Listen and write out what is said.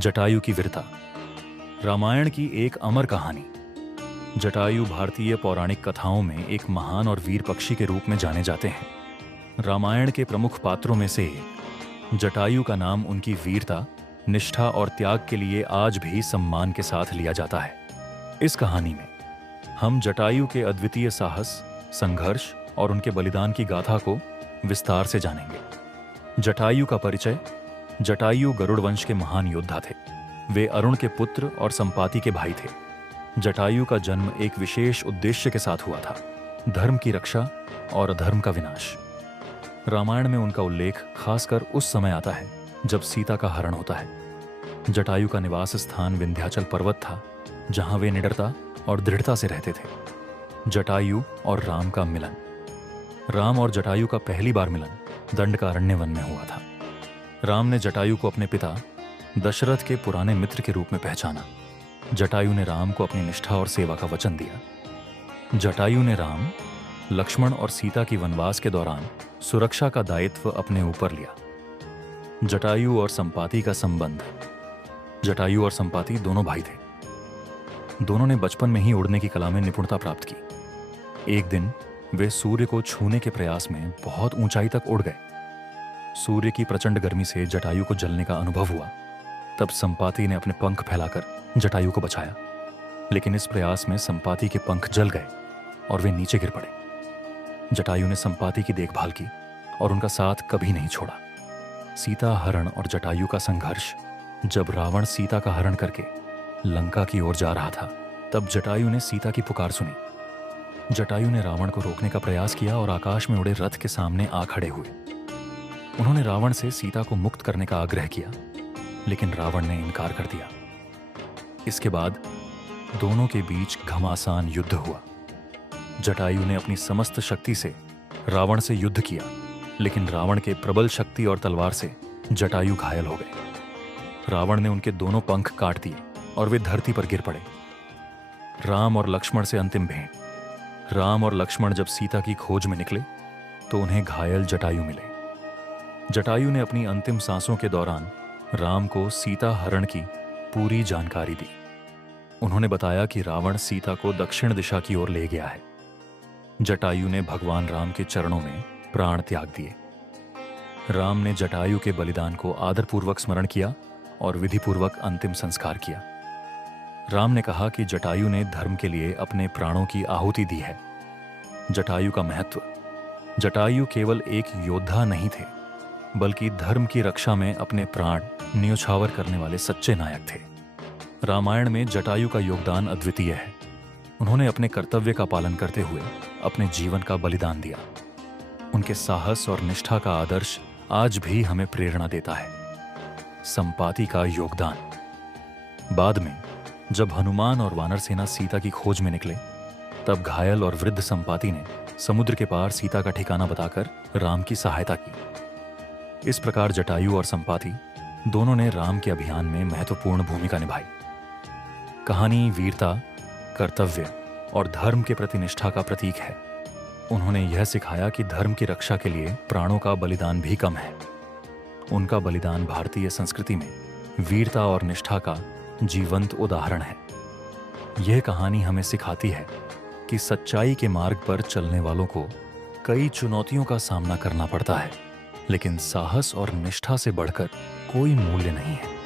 जटायु की वीरता। रामायण की एक अमर कहानी। जटायु भारतीय पौराणिक कथाओं में एक महान और वीर पक्षी के रूप में जाने जाते हैं। रामायण के प्रमुख पात्रों में से एक जटायु का नाम उनकी वीरता, निष्ठा और त्याग के लिए आज भी सम्मान के साथ लिया जाता है। इस कहानी में हम जटायु के अद्वितीय साहस, संघर्ष और उनके बलिदान की गाथा को विस्तार से जानेंगे। जटायु का परिचय। जटायु गरुड़ वंश के महान योद्धा थे। वे अरुण के पुत्र और संपाति के भाई थे। जटायु का जन्म एक विशेष उद्देश्य के साथ हुआ था, धर्म की रक्षा और अधर्म का विनाश। रामायण में उनका उल्लेख खासकर उस समय आता है जब सीता का हरण होता है। जटायु का निवास स्थान विंध्याचल पर्वत था, जहां वे निडरता और दृढ़ता से रहते थे। जटायु और राम का मिलन। राम और जटायु का पहली बार मिलन दंडकारण्य वन में हुआ था। राम ने जटायु को अपने पिता दशरथ के पुराने मित्र के रूप में पहचाना। जटायु ने राम को अपनी निष्ठा और सेवा का वचन दिया। जटायु ने राम, लक्ष्मण और सीता की वनवास के दौरान सुरक्षा का दायित्व अपने ऊपर लिया। जटायु और संपाति का संबंध। जटायु और संपाति दोनों भाई थे। दोनों ने बचपन में ही उड़ने की कला में निपुणता प्राप्त की। एक दिन वे सूर्य को छूने के प्रयास में बहुत ऊंचाई तक उड़ गए। सूर्य की प्रचंड गर्मी से जटायु को जलने का अनुभव हुआ। तब संपाति ने अपने पंख फैलाकर जटायु को बचाया, लेकिन इस प्रयास में संपाति के पंख जल गए और वे नीचे गिर पड़े। जटायु ने संपाति की देखभाल की और उनका साथ कभी नहीं छोड़ा। सीता हरण और जटायु का संघर्ष। जब रावण सीता का हरण करके लंका की ओर जा रहा था, तब जटायु ने सीता की पुकार सुनी। जटायु ने रावण को रोकने का प्रयास किया और आकाश में उड़े रथ के सामने आ खड़े हुए। उन्होंने रावण से सीता को मुक्त करने का आग्रह किया, लेकिन रावण ने इनकार कर दिया। इसके बाद दोनों के बीच घमासान युद्ध हुआ। जटायु ने अपनी समस्त शक्ति से रावण से युद्ध किया, लेकिन रावण के प्रबल शक्ति और तलवार से जटायु घायल हो गए। रावण ने उनके दोनों पंख काट दिए और वे धरती पर गिर पड़े। राम और लक्ष्मण से अंतिम भेंट। राम और लक्ष्मण जब सीता की खोज में निकले तो उन्हें घायल जटायु मिले। जटायु ने अपनी अंतिम सांसों के दौरान राम को सीता हरण की पूरी जानकारी दी। उन्होंने बताया कि रावण सीता को दक्षिण दिशा की ओर ले गया है। जटायु ने भगवान राम के चरणों में प्राण त्याग दिए। राम ने जटायु के बलिदान को आदरपूर्वक स्मरण किया और विधिपूर्वक अंतिम संस्कार किया। राम ने कहा कि जटायु ने धर्म के लिए अपने प्राणों की आहुति दी है। जटायु का महत्व। जटायु केवल एक योद्धा नहीं थे, बल्कि धर्म की रक्षा में अपने प्राण न्योछावर करने वाले सच्चे नायक थे। रामायण में जटायु का योगदान अद्वितीय है। उन्होंने अपने कर्तव्य का पालन करते हुए अपने जीवन का बलिदान दिया। उनके साहस और निष्ठा का आदर्श आज भी हमें प्रेरणा देता है। संपाति का योगदान। बाद में जब हनुमान और वानर सेना सीता की खोज में निकले, तब घायल और वृद्ध संपाति ने समुद्र के पार सीता का ठिकाना बताकर राम की सहायता की। इस प्रकार जटायु और संपाति दोनों ने राम के अभियान में महत्वपूर्ण भूमिका निभाई। कहानी वीरता, कर्तव्य और धर्म के प्रति निष्ठा का प्रतीक है। उन्होंने यह सिखाया कि धर्म की रक्षा के लिए प्राणों का बलिदान भी कम है। उनका बलिदान भारतीय संस्कृति में वीरता और निष्ठा का जीवंत उदाहरण है। यह कहानी हमें सिखाती है कि सच्चाई के मार्ग पर चलने वालों को कई चुनौतियों का सामना करना पड़ता है, लेकिन साहस और निष्ठा से बढ़कर कोई मूल्य नहीं है।